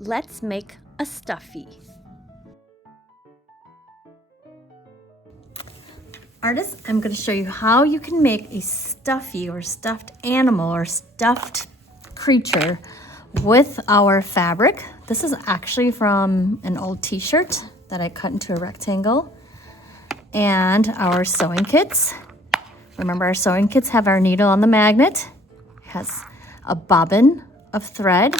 Let's make a stuffie. Artists, I'm going to show you how you can make a stuffie or stuffed animal or stuffed creature with our fabric. This is actually from an old t-shirt that I cut into a rectangle, and our sewing kits. Remember, our sewing kits have our needle on the magnet. It has a bobbin of thread,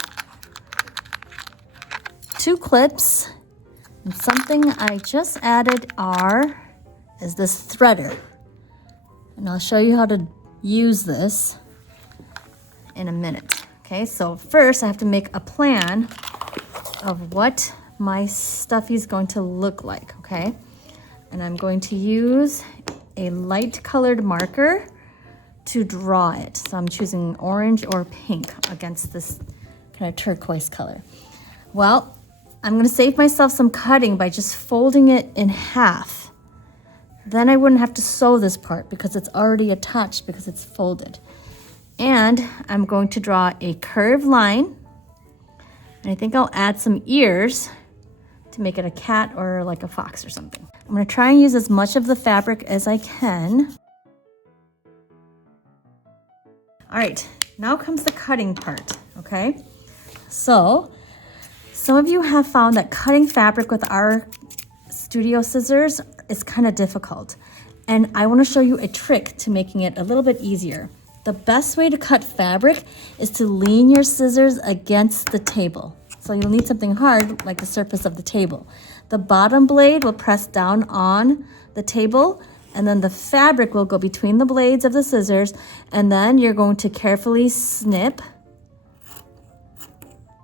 2 clips, and something I just added is this threader. And I'll show you how to use this in a minute. Okay, so first I have to make a plan of what my stuffie is going to look like, okay? And I'm going to use a light colored marker to draw it. So I'm choosing orange or pink against this kind of turquoise color. Well, I'm gonna save myself some cutting by just folding it in half. Then I wouldn't have to sew this part because it's already attached because it's folded. And I'm going to draw a curved line. And I think I'll add some ears to make it a cat or like a fox or something. I'm gonna try and use as much of the fabric as I can. All right, now comes the cutting part, okay? So, some of you have found that cutting fabric with our studio scissors is kind of difficult. And I want to show you a trick to making it a little bit easier. The best way to cut fabric is to lean your scissors against the table. So you'll need something hard like the surface of the table. The bottom blade will press down on the table, and then the fabric will go between the blades of the scissors, and then you're going to carefully snip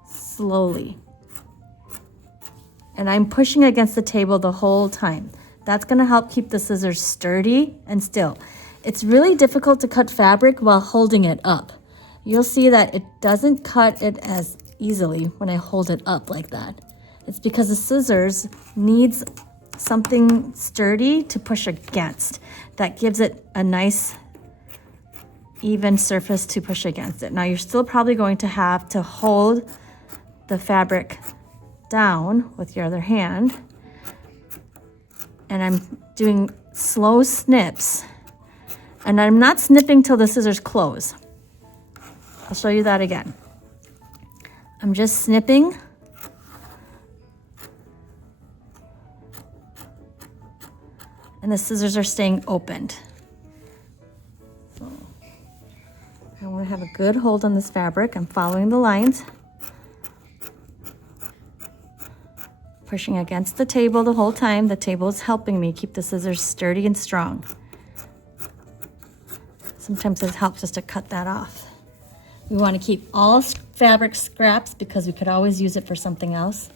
slowly. And I'm pushing against the table the whole time. That's gonna help keep the scissors sturdy and still. It's really difficult to cut fabric while holding it up. You'll see that it doesn't cut it as easily when I hold it up like that. It's because the scissors needs something sturdy to push against. That gives it a nice even surface to push against it. Now you're still probably going to have to hold the fabric down with your other hand, and I'm doing slow snips, and I'm not snipping till the scissors close. I'll show you that again. I'm just snipping and the scissors are staying opened. So I want to have a good hold on this fabric. I'm following the lines, pushing against the table the whole time. The table is helping me keep the scissors sturdy and strong. Sometimes it helps just to cut that off. We want to keep all fabric scraps because we could always use it for something else.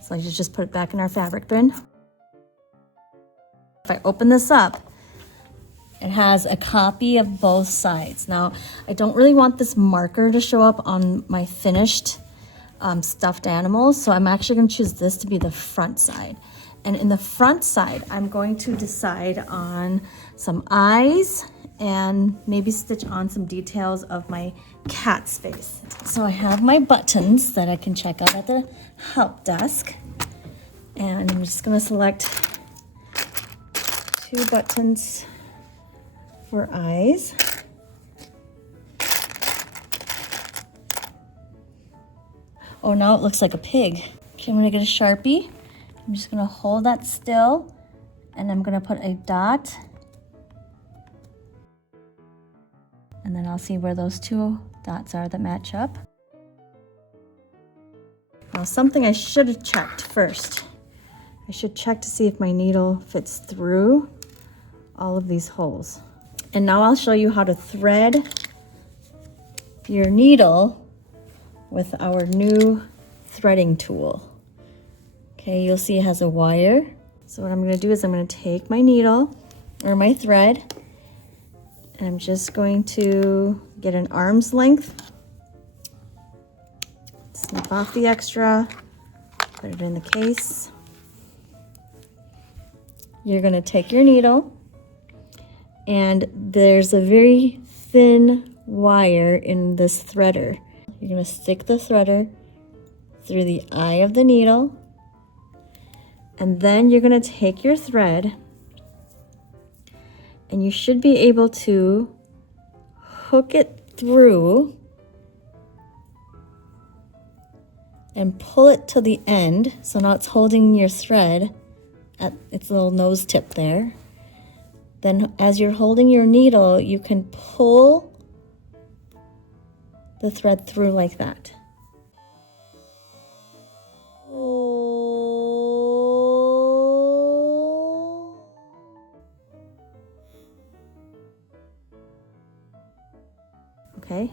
So I just put it back in our fabric bin. If I open this up, it has a copy of both sides. Now, I don't really want this marker to show up on my finished stuffed animals, so I'm actually going to choose this to be the front side. And in the front side, I'm going to decide on some eyes and maybe stitch on some details of my cat's face. So I have my buttons that I can check out at the help desk, and I'm just going to select 2 buttons for eyes. Oh, now it looks like a pig. Okay, I'm gonna get a Sharpie. I'm just gonna hold that still, and I'm gonna put a dot. And then I'll see where those 2 dots are that match up. Now, something I should have checked first. I should check to see if my needle fits through all of these holes. And now I'll show you how to thread your needle with our new threading tool. Okay, you'll see it has a wire. So what I'm going to do is I'm going to take my needle or my thread, and I'm just going to get an arm's length, snip off the extra, put it in the case. You're going to take your needle, and there's a very thin wire in this threader. you're going to stick the threader through the eye of the needle, and then you're going to take your thread, and you should be able to hook it through and pull it to the end. So now it's holding your thread at its little nose tip there. Then as you're holding your needle, you can pull the thread through like that. Okay,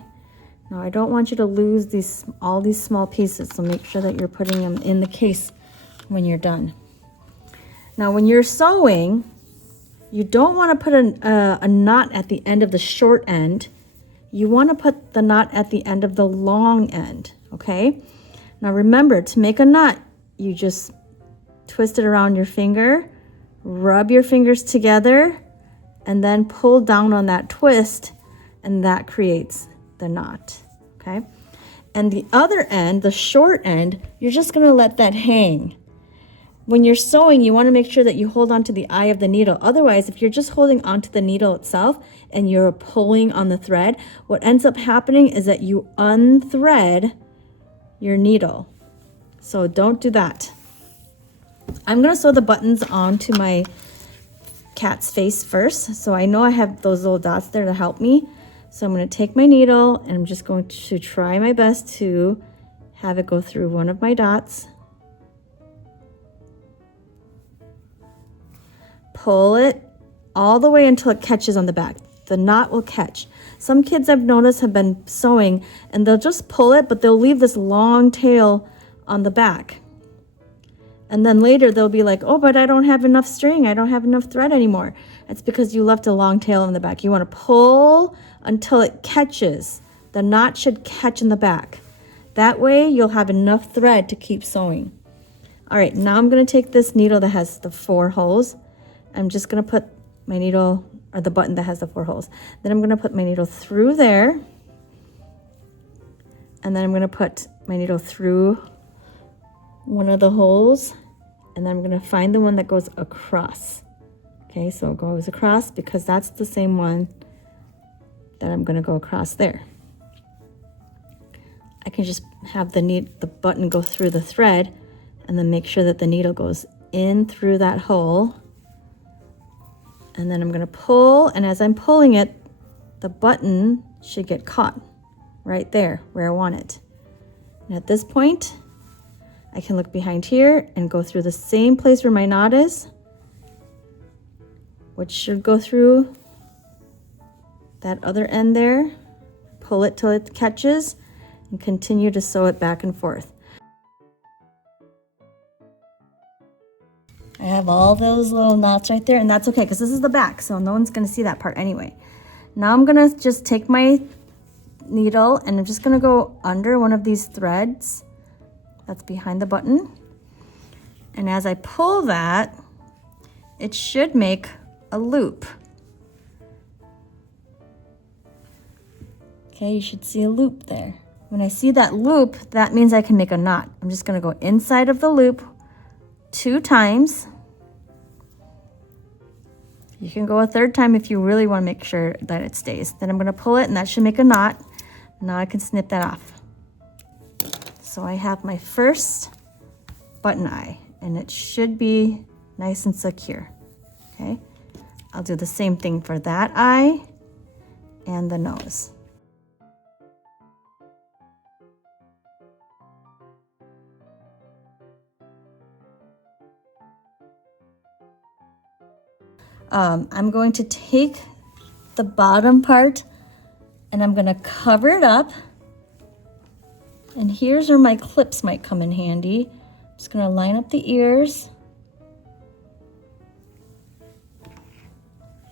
now I don't want you to lose all these small pieces, so make sure that you're putting them in the case when you're done. Now when you're sewing, you don't want to put a knot at the end of the short end. You want to put the knot at the end of the long end, okay? Now remember, to make a knot, you just twist it around your finger, rub your fingers together, and then pull down on that twist, and that creates the knot, okay? And the other end, the short end, you're just gonna let that hang. When you're sewing, you wanna make sure that you hold on to the eye of the needle. Otherwise, if you're just holding onto the needle itself and you're pulling on the thread, what ends up happening is that you unthread your needle. So don't do that. I'm gonna sew the buttons onto my cat's face first. So I know I have those little dots there to help me. So I'm gonna take my needle and I'm just going to try my best to have it go through one of my dots. Pull it all the way until it catches on the back. The knot will catch. Some kids I've noticed have been sewing and they'll just pull it, but they'll leave this long tail on the back. And then later they'll be like, oh, but I don't have enough string. I don't have enough thread anymore. It's because you left a long tail in the back. You want to pull until it catches. The knot should catch in the back. That way you'll have enough thread to keep sewing. All right, now I'm going to take this needle that has the 4 holes. I'm just going to put my needle, or the button that has the 4 holes. Then I'm going to put my needle through there. And then I'm going to put my needle through one of the holes. And then I'm going to find the one that goes across. Okay, so it goes across because that's the same one that I'm going to go across there. I can just have the button go through the thread and then make sure that the needle goes in through that hole. And then I'm going to pull, and as I'm pulling it, the button should get caught right there where I want it. And at this point, I can look behind here and go through the same place where my knot is, which should go through that other end there. Pull it till it catches and continue to sew it back and forth. I have all those little knots right there, and that's okay because this is the back, so no one's going to see that part anyway. Now I'm going to just take my needle and I'm just going to go under one of these threads that's behind the button. And as I pull that, it should make a loop. Okay, you should see a loop there. When I see that loop, that means I can make a knot. I'm just going to go inside of the loop 2 times. You can go a 3rd time if you really want to make sure that it stays. Then I'm going to pull it and that should make a knot. Now I can snip that off. So I have my first button eye and it should be nice and secure. Okay, I'll do the same thing for that eye and the nose. I'm going to take the bottom part and I'm going to cover it up. And here's where my clips might come in handy. I'm just going to line up the ears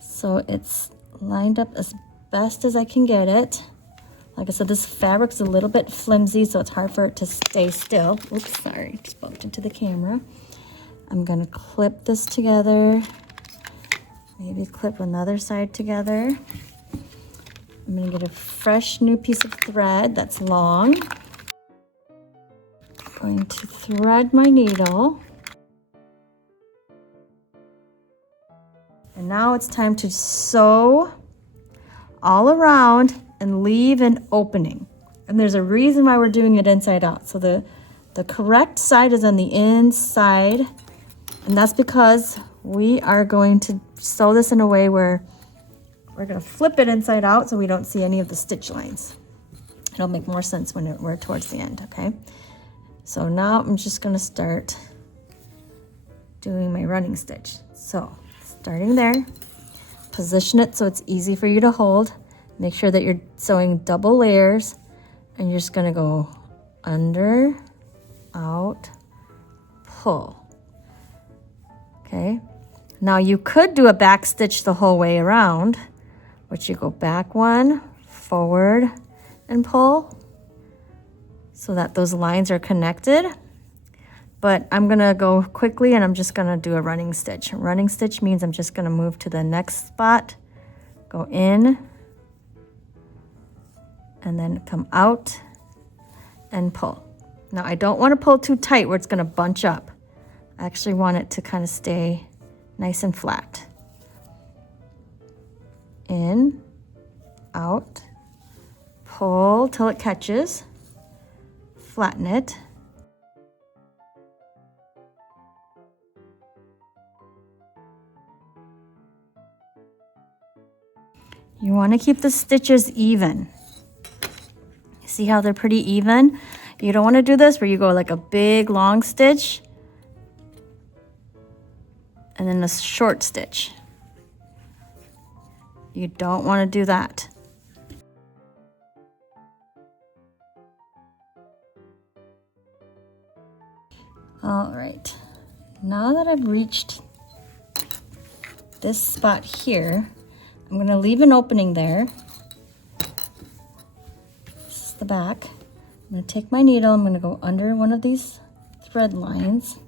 so it's lined up as best as I can get it. Like I said, this fabric's a little bit flimsy, so it's hard for it to stay still. Oops, sorry, just bumped into the camera. I'm going to clip this together. Maybe clip another side together. I'm gonna get a fresh new piece of thread that's long. I'm going to thread my needle. And now it's time to sew all around and leave an opening. And there's a reason why we're doing it inside out. So the correct side is on the inside, and that's because we are going to sew this in a way where we're going to flip it inside out so we don't see any of the stitch lines. It'll make more sense when we're towards the end, okay? So now I'm just going to start doing my running stitch. So starting there, position it so it's easy for you to hold. Make sure that you're sewing double layers, and you're just going to go under, out, pull. Okay, now you could do a back stitch the whole way around, which you go back one, forward, and pull so that those lines are connected. But I'm gonna go quickly and I'm just gonna do a running stitch. Running stitch means I'm just gonna move to the next spot, go in, and then come out and pull. Now I don't want to pull too tight where it's going to bunch up. I actually want it to kind of stay nice and flat. In, out, pull till it catches, flatten it. You want to keep the stitches even. See how they're pretty even? You don't want to do this where you go like a big long stitch and then a short stitch. You don't want to do that. All right, now that I've reached this spot here, I'm going to leave an opening there. The back. I'm going to take my needle, I'm going to go under one of these thread lines.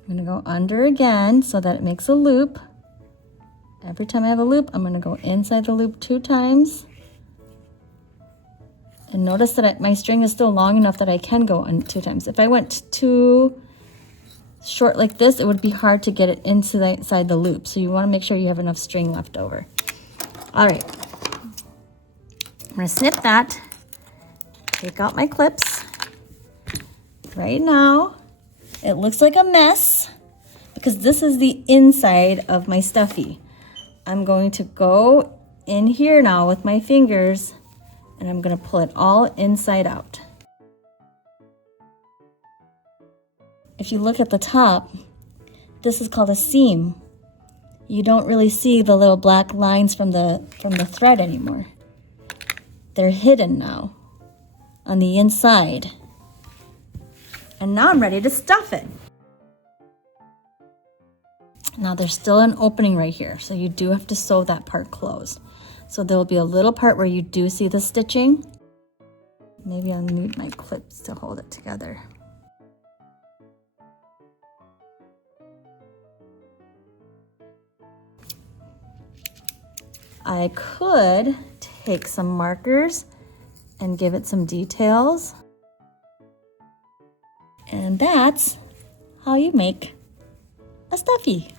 I'm going to go under again so that it makes a loop. Every time I have a loop, I'm going to go inside the loop 2 times. And notice that my string is still long enough that I can go on 2 times. If I went too short like this, it would be hard to get it inside the loop. So you want to make sure you have enough string left over. All right. I'm going to snip that, take out my clips. Right now, it looks like a mess because this is the inside of my stuffie. I'm going to go in here now with my fingers and I'm going to pull it all inside out. If you look at the top, this is called a seam. You don't really see the little black lines from the thread anymore. They're hidden now on the inside. And now I'm ready to stuff it. Now there's still an opening right here, so you do have to sew that part closed. So there will be a little part where you do see the stitching. Maybe I'll need my clips to hold it together. I could take some markers and give it some details. And that's how you make a stuffie.